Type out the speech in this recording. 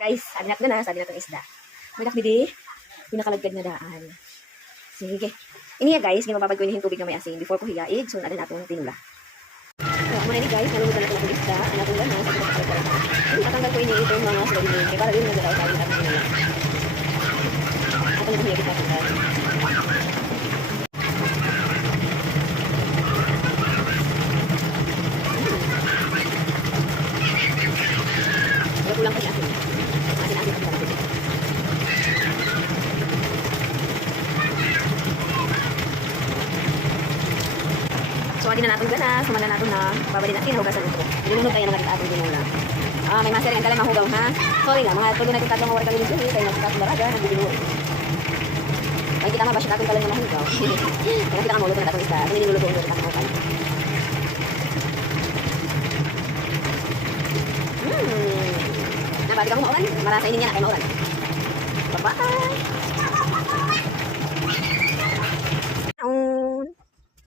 Guys, sabi natin isda. May nakbidi, pinakalagkad na daan. Sige. Ini guys, gimababad ko inihin tubig na may asin before ko higaig. So, natin natong tinula. So, ako na ini guys, nalulugan natin ang isda. Natong ganas, sa pagkakal. Tatanggal ko ini ito yung mga sila din. Para rin nagdalaw tayo natin tinula. At ang hihigit natin tayo. Kulang kasi asin. Asin ang sarap. So, hindi na natin ganas. Sumala natin na babali natin. Hugasan ito. Nilunod tayo ng atong ginula. May master yung talang mahugaw ha. Sorry lang. Mga tuloy natin tatlong awar kami nito. Tayo natin tatlong baraga. Nagbibinuot. May kita nga ba siya natin talang na mahugaw. Kaya kita nga mulot na tatong isda. Ito ninulog ko yung tatong mahugaw. Nabati ka mo maulan. Marasa ini niya na kayo maulan. Bye-bye.